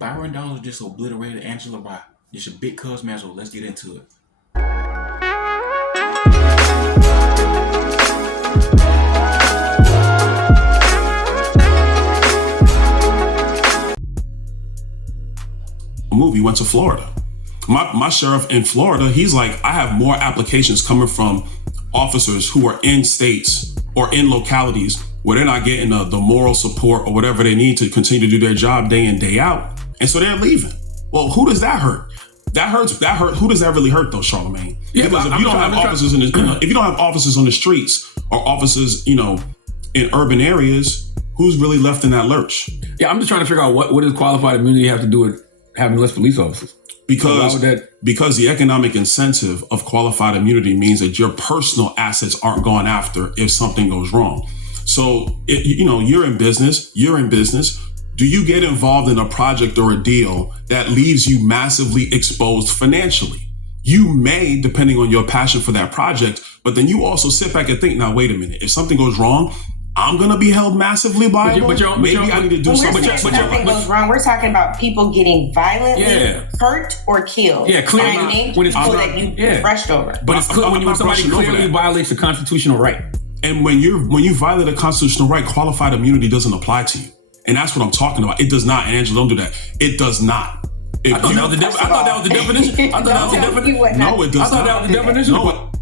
Byron Donald just obliterated Angela Rye. Just a big cuz mazel. Let's get into it. Movie went to Florida. My sheriff in Florida, he's like, I have more applications coming from officers who are in states or in localities where they're not getting the moral support or whatever they need to continue to do their job day in, day out. And so they're leaving. Well, who does that hurt? That hurt. Who does that really hurt though, Charlamagne? Yeah, because if you don't have officers in the, if you don't have officers on the streets or officers, in urban areas, who's really left in that lurch? Yeah, I'm just trying to figure out what does qualified immunity have to do with having less police officers? Because the economic incentive of qualified immunity means that your personal assets aren't gone after if something goes wrong. So, you're in business. Do you get involved in a project or a deal that leaves you massively exposed financially? You may, depending on your passion for that project, but then you also sit back and think, now, wait a minute, if something goes wrong, I'm going to be held massively liable. Maybe I need to do something. If something goes wrong, we're talking about people getting violently hurt or killed. Yeah, clearly. When it's that you brushed over. But it's when somebody clearly violates a constitutional right. And when you violate a constitutional right, qualified immunity doesn't apply to you. And that's what I'm talking about. It does not, Angela. Don't do that. It does not. I thought that was the definition. No, it does not. I thought that was the definition. No.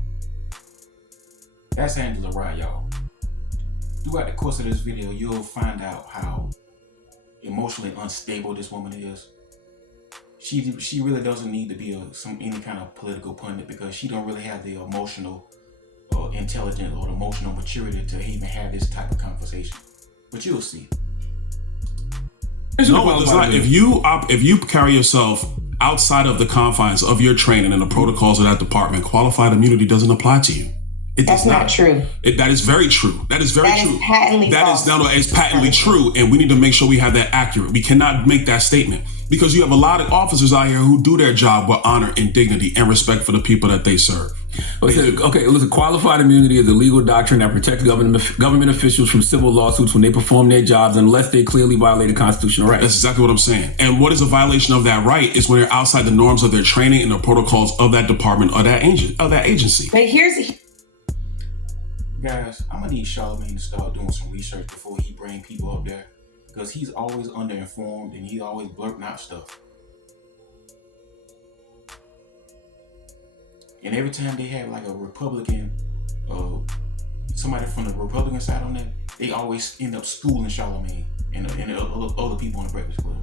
That's Angela Rye, y'all. Throughout the course of this video, you'll find out how emotionally unstable this woman is. She really doesn't need to be any kind of political pundit because she don't really have the emotional intelligence or the emotional maturity to even have this type of conversation. But you'll see. No, it does not. If you carry yourself outside of the confines of your training and the protocols of that department, qualified immunity doesn't apply to you. That's not true. That is very true. That is very true. Is patently false. It's patently true, and we need to make sure we have that accurate. We cannot make that statement because you have a lot of officers out here who do their job with honor and dignity and respect for the people that they serve. Listen, qualified immunity is a legal doctrine that protects government officials from civil lawsuits when they perform their jobs unless they clearly violate a constitutional right. That's exactly what I'm saying. And what is a violation of that right is when they're outside the norms of their training and the protocols of that department or that agency. But guys, I'm gonna need Charlamagne to start doing some research before he bring people up there because he's always underinformed and he's always blurting out stuff. And every time they have like a Republican, somebody from the Republican side on that, they always end up schooling Charlamagne and other people on the Breakfast Club.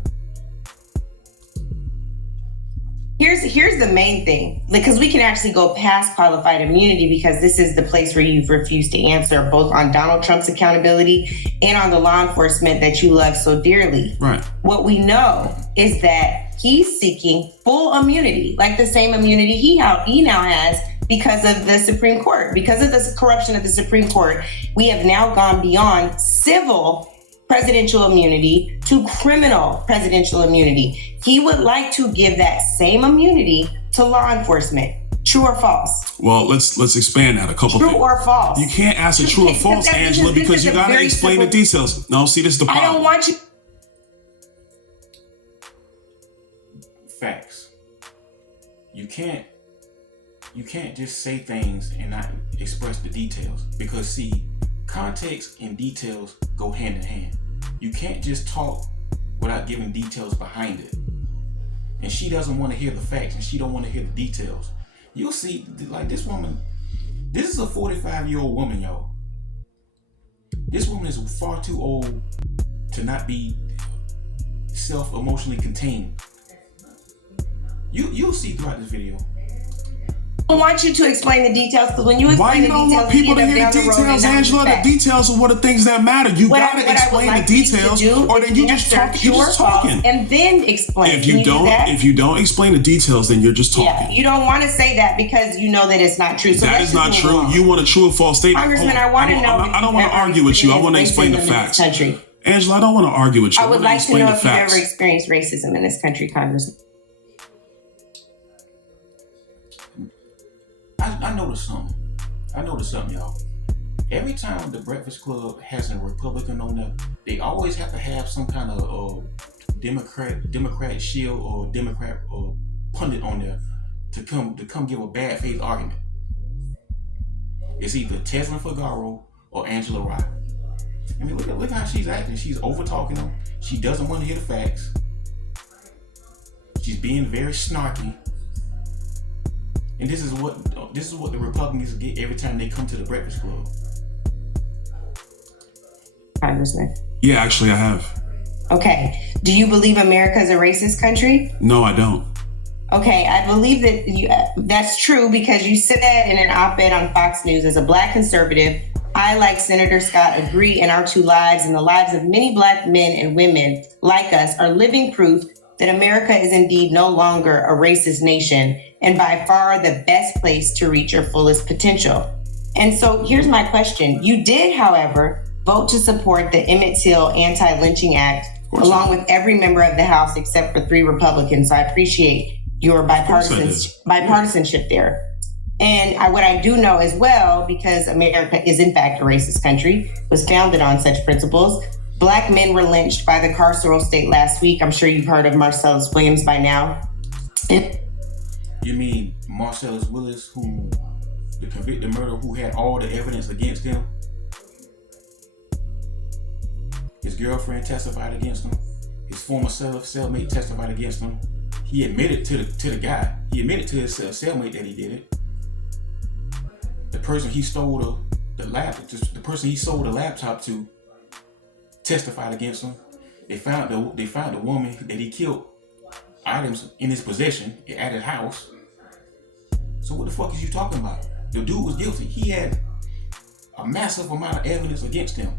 Here's the main thing, because we can actually go past qualified immunity because this is the place where you've refused to answer both on Donald Trump's accountability and on the law enforcement that you love so dearly. Right. What we know is that he's seeking full immunity, like the same immunity he now has because of the Supreme Court. Because of the corruption of the Supreme Court, we have now gone beyond civil presidential immunity to criminal presidential immunity. He would like to give that same immunity to law enforcement. True or false? Well, let's expand that a couple True things. or false? You can't ask a true or false, Angela, because you got to explain the details. No, see, this is the problem. I don't want you. Facts. You can't just say things and not express the details because see, context and details go hand in hand. You can't just talk without giving details behind it. And she doesn't want to hear the facts and she don't want to hear the details. You'll see, like this woman, this is a 45-year-old woman, y'all. This woman is far too old to not be self-emotionally contained. You'll see throughout this video. I don't want you to explain the details because when you explain the details, why you don't want people to hear the details, Angela? The details are what the things that matter. You got to explain the details, or then you just talk. You're just talking, and then explain. If you don't explain the details, then you're just talking. Yeah, you don't want to say that because you know that it's not true. So that is not true. You want a true or false statement. Congressman, I want to know. I don't want to argue with you. I want to explain the facts. Angela, I don't want to argue with you. I would like to know if you've ever experienced racism in this country, Congressman. I noticed something, y'all. Every time the Breakfast Club has a Republican on there, they always have to have some kind of Democrat shield or Democrat or pundit on there to come give a bad faith argument. It's either Tesla Figaro or Angela Rye. I mean, look how she's acting. She's over talking them. She doesn't want to hear the facts. She's being very snarky. And this is what the Republicans get every time they come to the Breakfast Club. Congressman. Yeah, actually, I have. Okay. Do you believe America is a racist country? No, I don't. Okay, I believe that that's true because you said in an op-ed on Fox News, as a Black conservative, I, like Senator Scott, agree in our two lives and the lives of many Black men and women like us are living proof that America is indeed no longer a racist nation and by far the best place to reach your fullest potential. And so here's my question. You did, however, vote to support the Emmett Till Anti-Lynching Act, along with every member of the House except for 3 Republicans. So I appreciate your bipartisanship there. And what I do know as well, because America is in fact a racist country, was founded on such principles. Black men were lynched by the carceral state last week. I'm sure you've heard of Marcellus Williams by now. You mean Marcellus Willis, who the convicted murderer who had all the evidence against him? His girlfriend testified against him. His former cellmate testified against him. He admitted to the guy. He admitted to his cellmate that he did it. The person he stole the person he sold the laptop to testified against him. They found the woman that he killed, items in his possession at his house. So what the fuck is you talking about? The dude was guilty. He had a massive amount of evidence against him.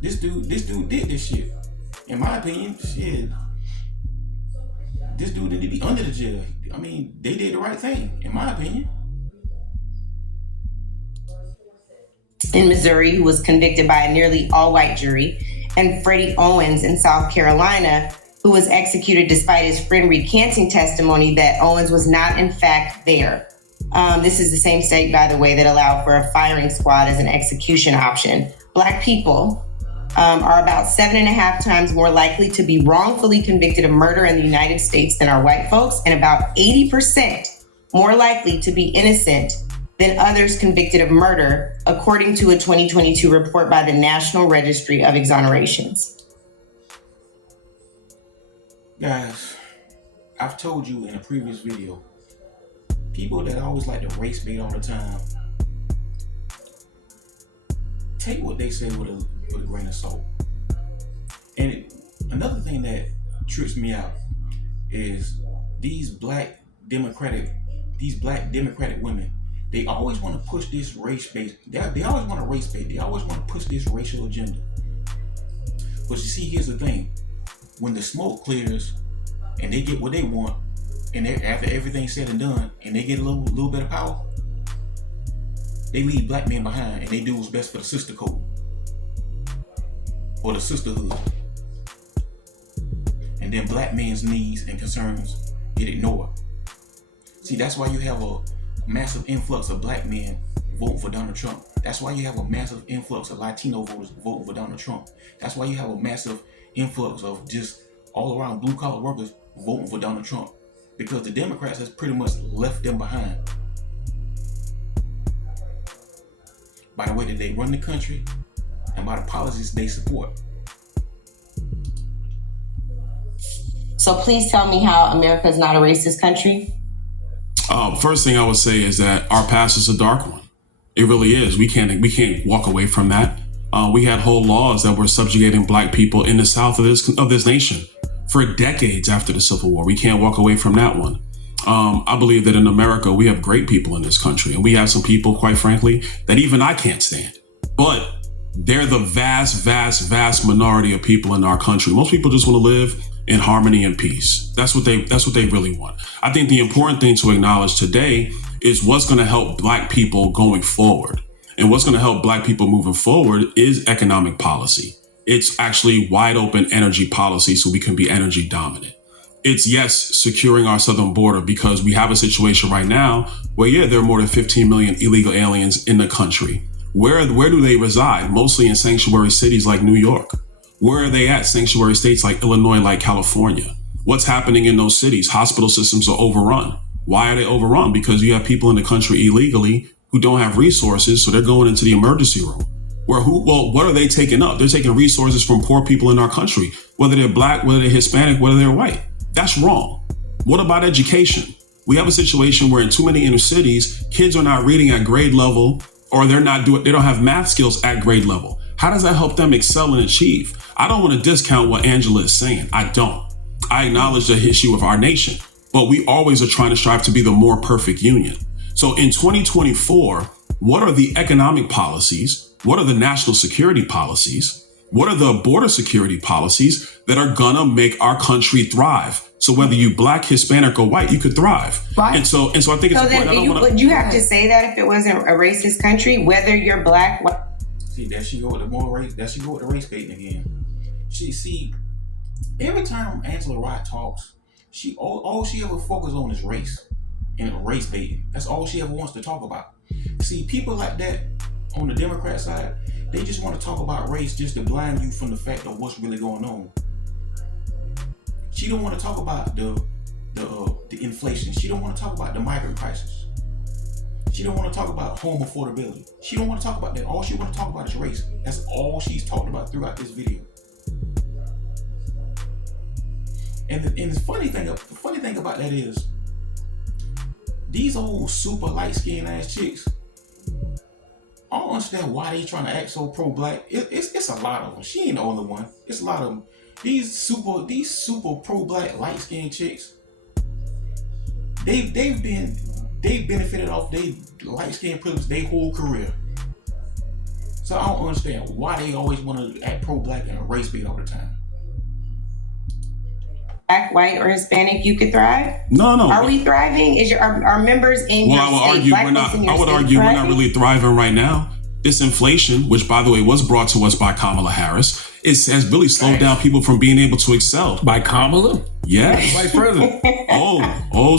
This dude did this shit. In my opinion, shit. This dude need to be under the jail. I mean, they did the right thing, in my opinion. In Missouri, who was convicted by a nearly all-white jury, and Freddie Owens in South Carolina, who was executed despite his friend recanting testimony that Owens was not in fact there. This is the same state, by the way, that allowed for a firing squad as an execution option. Black people are about 7.5 times more likely to be wrongfully convicted of murder in the United States than are white folks, and about 80% more likely to be innocent than others convicted of murder, according to a 2022 report by the National Registry of Exonerations. Guys, I've told you in a previous video, people that always like to race bait all the time, take what they say with a grain of salt. And another thing that trips me out is these black democratic women. They always want to push this race bait. They always want to race bait. They always want to push this racial agenda. But you see, here's the thing: when the smoke clears and they get what they want, and after everything's said and done, and they get a little bit of power, they leave black men behind and they do what's best for the sister code or the sisterhood. And then black men's needs and concerns get ignored. See, that's why you have a massive influx of black men voting for Donald Trump. That's why you have a massive influx of Latino voters voting for Donald Trump. That's why you have a massive influx of just all around blue collar workers voting for Donald Trump. Because the Democrats has pretty much left them behind by the way that they run the country and by the policies they support. So please tell me how America is not a racist country. First thing I would say is that our past is a dark one. It really is. We can't walk away from that. We had whole laws that were subjugating black people in the South of this nation for decades after the Civil War. We can't walk away from that one. I believe that in America, we have great people in this country, and we have some people, quite frankly, that even I can't stand. But they're the vast, vast, vast minority of people in our country. Most people just want to live in harmony and peace. That's what they really want. I think the important thing to acknowledge today is what's going to help black people going forward. And what's going to help black people moving forward is economic policy. It's actually wide open energy policy so we can be energy dominant. It's, yes, securing our southern border, because we have a situation right now where, there are more than 15 million illegal aliens in the country. Where do they reside? Mostly in sanctuary cities like New York. Where are they at? Sanctuary states like Illinois, like California. What's happening in those cities? Hospital systems are overrun. Why are they overrun? Because you have people in the country illegally who don't have resources, so they're going into the emergency room. What are they taking up? They're taking resources from poor people in our country, whether they're black, whether they're Hispanic, whether they're white. That's wrong. What about education? We have a situation where in too many inner cities, kids are not reading at grade level, or they don't have math skills at grade level. How does that help them excel and achieve? I don't want to discount what Angela is saying. I don't. I acknowledge the issue of our nation, but we always are trying to strive to be the more perfect union. So in 2024, what are the economic policies? What are the national security policies? What are the border security policies that are gonna make our country thrive? So whether you black, Hispanic, or white, you could thrive. Right. And so I think it's important. Would you have to say that if it wasn't a racist country, whether you're black, white? See, there she go with the more race. There she go with the race baiting again. See, every time Angela Rye talks, all she ever focuses on is race and race baiting. That's all she ever wants to talk about. See, people like that on the Democrat side, they just want to talk about race just to blind you from the fact of what's really going on. She don't want to talk about the inflation. She don't want to talk about the migrant crisis. She don't want to talk about home affordability. She don't want to talk about that. All she want to talk about is race. That's all she's talked about throughout this video. And the funny thing about that is, these old super light-skinned ass chicks, I don't understand why they trying to act so pro-black. It's a lot of them. She ain't the only one. It's a lot of them. These super pro-black light-skinned chicks, they benefited off their light-skinned privilege their whole career. So I don't understand why they always want to act pro-black and race bait all the time. Black, white, or Hispanic, you could thrive? No. Are we thriving? Are members in your state? I would argue we're not really thriving right now. This inflation, which by the way was brought to us by Kamala Harris, has really slowed down people from being able to excel. By Kamala? Yes. Vice president.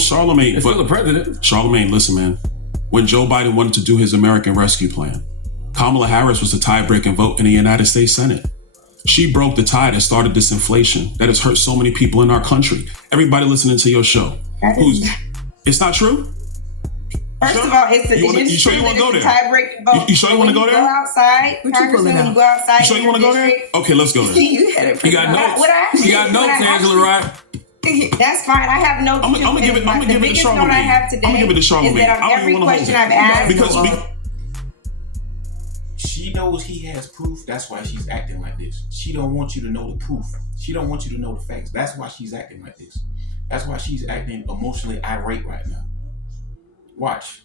Charlemagne. It's still the president. Charlemagne, listen, man. When Joe Biden wanted to do his American Rescue Plan, Kamala Harris was the tie-breaking vote in the United States Senate. She broke the tie that started this inflation that has hurt so many people in our country. Everybody listening to your show. It's not true? First of all, you sure you want to go there? Tie-breaking vote. You sure you want to go there? Go outside, Congressman, when you go outside. You sure you want to go there? Okay, let's go there. You got notes. You got notes, Angela, right? That's fine. I have notes. I'm gonna give it to Charlemagne. I have today I'm gonna give it to Charlemagne. is that on every question I've asked. Because she knows he has proof. That's why she's acting like this. She don't want you to know the proof. She don't want you to know the facts. That's why she's acting like this. That's why she's acting emotionally irate right now. Watch.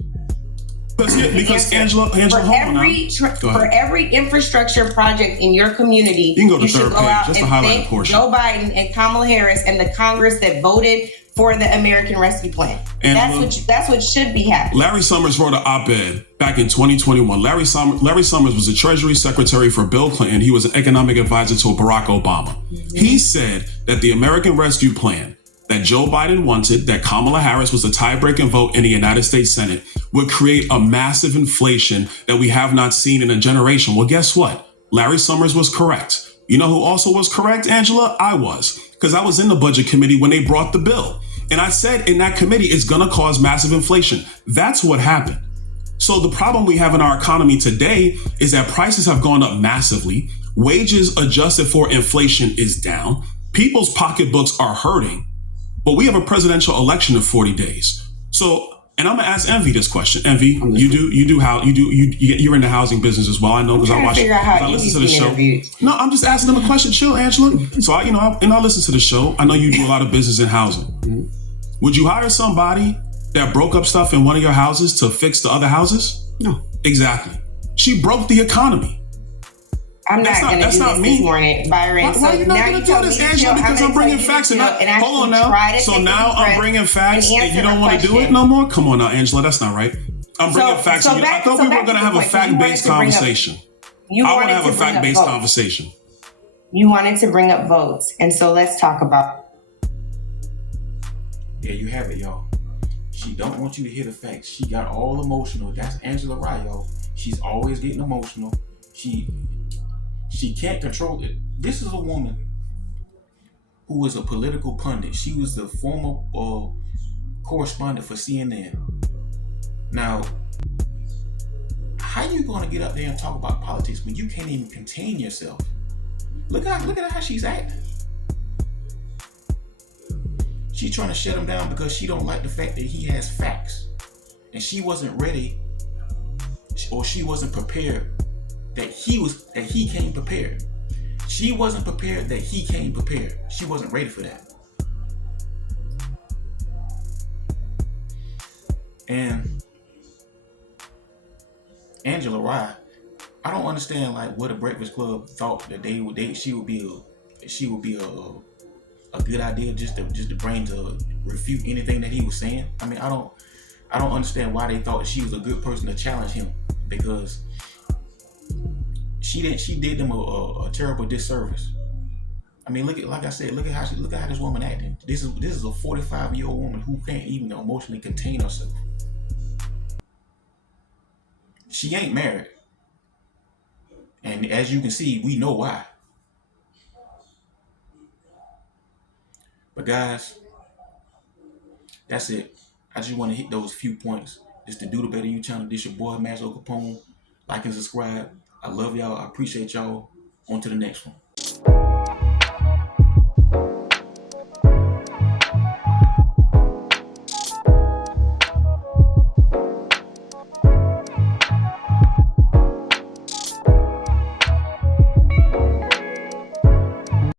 Because Angela, for every infrastructure project in your community, you can go to third page just to highlight a portion. Joe Biden and Kamala Harris and the Congress that voted for the American Rescue Plan. That's what should be happening. Larry Summers wrote an op-ed back in 2021. Larry Summers was the Treasury Secretary for Bill Clinton. He was an economic advisor to Barack Obama. Mm-hmm. He said that the American Rescue Plan that Joe Biden wanted, that Kamala Harris was a tie-breaking vote in the United States Senate, would create a massive inflation that we have not seen in a generation. Well, guess what? Larry Summers was correct. You know who also was correct, Angela? I was, because I was in the budget committee when they brought the bill. And I said in that committee, it's going to cause massive inflation. That's what happened. So the problem we have in our economy today is that prices have gone up massively. Wages adjusted for inflation is down. People's pocketbooks are hurting. But we have a presidential election in 40 days. So, and I'm gonna ask Envy this question. Envy, you're in the housing business as well. I know because I listen to the show. No, I'm just asking them a question. Chill, Angela. So I listen to the show. I know you do a lot of business in housing. Mm-hmm. Would you hire somebody that broke up stuff in one of your houses to fix the other houses? No. Exactly. She broke the economy. I'm not going to do this this morning, Byron. Why are you not going to do this, Angela? Because I'm bringing facts. Hold on now. So now I'm bringing facts and you don't want to do it no more? Come on now, Angela. That's not right. I'm bringing facts. I thought we were going to have a fact-based conversation. I want to have a fact-based conversation. You wanted to bring up votes. And so let's talk about. There you have it, y'all. She don't want you to hear the facts. She got all emotional. That's Angela Rye, y'all. She's always getting emotional. She She can't control it. This is a woman who is a political pundit. She was the former correspondent for CNN. Now, how you gonna get up there and talk about politics when you can't even contain yourself? Look at how she's acting. She's trying to shut him down because she don't like the fact that he has facts, and she wasn't ready, or she wasn't prepared that he came prepared. She wasn't prepared that he came prepared. She wasn't ready for that. And Angela Rye, I don't understand like what a Breakfast Club thought that she would be a good idea just to bring to refute anything that he was saying. I mean, I don't understand why they thought she was a good person to challenge him, because she did them a terrible disservice. I mean, like I said, look at how this woman acting. This is a 45-year-old woman who can't even emotionally contain herself. She ain't married. And as you can see, we know why. But guys, that's it. I just want to hit those few points. Just to do the Better You channel. This your boy, Master Capone. Like and subscribe. I love y'all. I appreciate y'all. On to the next one.